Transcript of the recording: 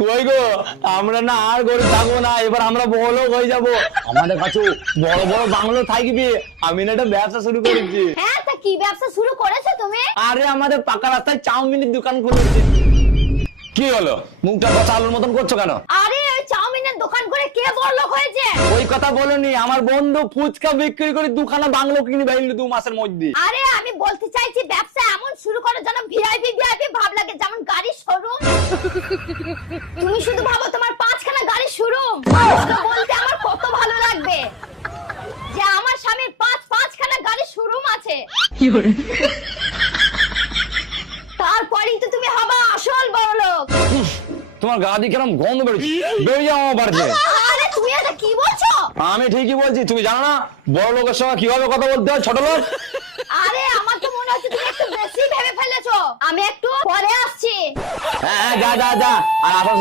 কই গো, আমরা না আর গরিব থাকবো না, এবার আমরা বড়লোক হয়ে যাব। আমাদের কাছে বড় বড় বাংলো থাকবে। আমি না একটা ব্যবসা শুরু করেছি। হ্যাঁ, তা কি ব্যবসা শুরু করেছো তুমি? আরে আমাদের পাকা রাস্তায় চাউমিনের দোকান খুলেছি। কি হলো, মুখটা কথা আলুর মতন করছো কেন? আরে ওই চাউমিনের দোকান করে কে বড়লোক হয়েছে? ওই কথা বলনি, আমার বন্ধু ফুচকা বিক্রি করে দুখানা বাংলো কিনে ফেললো 2 মাসের মধ্যে। আরে আমি বলতে চাইছি ব্যবসা এমন শুরু করো যেন ভিআইপি ভিআইপি ভাব লাগে, যেমন গাড়ির শোরুম। তুমি শুধু ভাবো তোমার 5খানা গাড়ির শোরুম, বলতে আমার কত ভালো লাগবে যে আমার স্বামীর 5খানা গাড়ির শোরুম আছে। তারপরেই তো তুমি হবা আসল বড়লোক। তোমার গা দিয়ে কেরম গন্ধ বেরোচ্ছে, বেরিয়ে যাও আমার বাড়িতে। আরে তুমি এটা কি বলছো? আমি ঠিকই বলছি, তুমি জানো না বড় লোকের সঙ্গে কিভাবে কথা বলতে হয় ছোট লোক? আরে আমার তো মনে হচ্ছে তুমি একটু বেশি ভেবে ফেলেছো। আমি একটু পরে আসছি। হ্যাঁ, যা যা যা। আর আসার